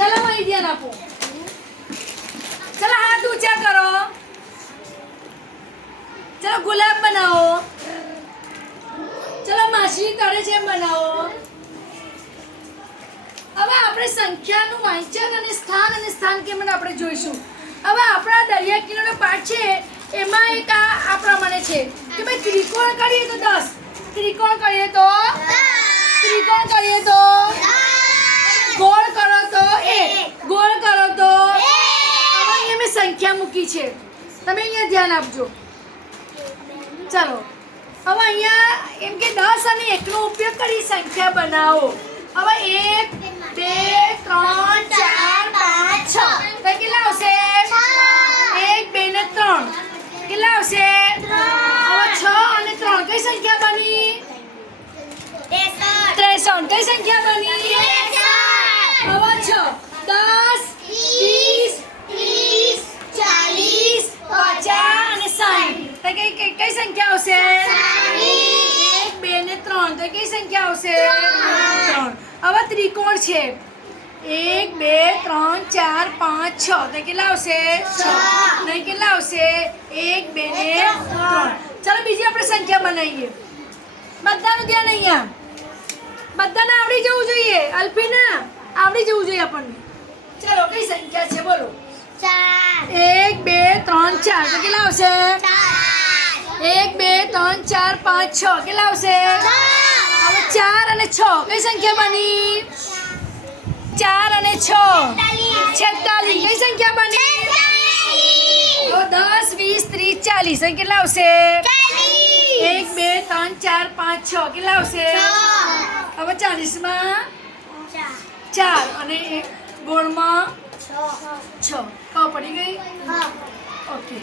चलो वही ध्यान आपो चलो हाथ ऊंचा करो चलो गुलाब बनाओ चलो माछली तळे છે બનાવો હવે આપણે સંખ્યાનું વાંચન અને સ્થાન કેમ આપણે જોઈશું હવે આપણા દરિયા કિનારો પાઠ છે એમાં એક આ પ્રમાણે છે કે ભાઈ ત્રિકોણ કરીએ તો 10 ત્રિકોણ કરીએ તો 10 ગોળ કરો તો 1 ગોળ કરો તો હવે અહીંયા મેં સંખ્યા મૂકી છે તમે અહીંયા ध्यान આપજો ચાલો હવે અહીંયા એમ કે 10 અને 1 નો ઉપયોગ કરી સંખ્યા બનાવો હવે 1 2 3 4 5 6 તો કેટલા આવશે 1 2 ને 3 કેટલા આવશે હવે 6 અને 3 કઈ સંખ્યા બની 63 કઈ સંખ્યા બની 63 હવે 6 10 20 30 40 50 અને 60 તો કઈ સંખ્યા આવશે 1 2 ને 3 તો કઈ સંખ્યા આવશે 3 હવે ત્રિકોણ છે 1 2 3 4 5 6 તો કેટલા આવશે 6 નહીં કેટલા આવશે 1 2 ને 3 ચાલો બીજી આપણે સંખ્યા બનાવીએ બધાનું ધ્યાન અહીંયા બધાને આવડી જવું જોઈએ અલ્પીના આવડી જવું જોઈએ આપણને ચાલો કઈ સંખ્યા છે બોલો 1 2 3 4 તો કેટલા આવશે 1 2 3 4 5 6 કેટલા આવશે હવે 4 અને 6 કઈ સંખ્યા બની 4 અને 6 46 કઈ સંખ્યા બની તો 10 20 30 40 અહીં કેટલા આવશે 1 2 3 4 5 6 કેટલા આવશે હવે 40 માં 4 અને ગોળમાં 6 ખબર પડી ગઈ ઓકે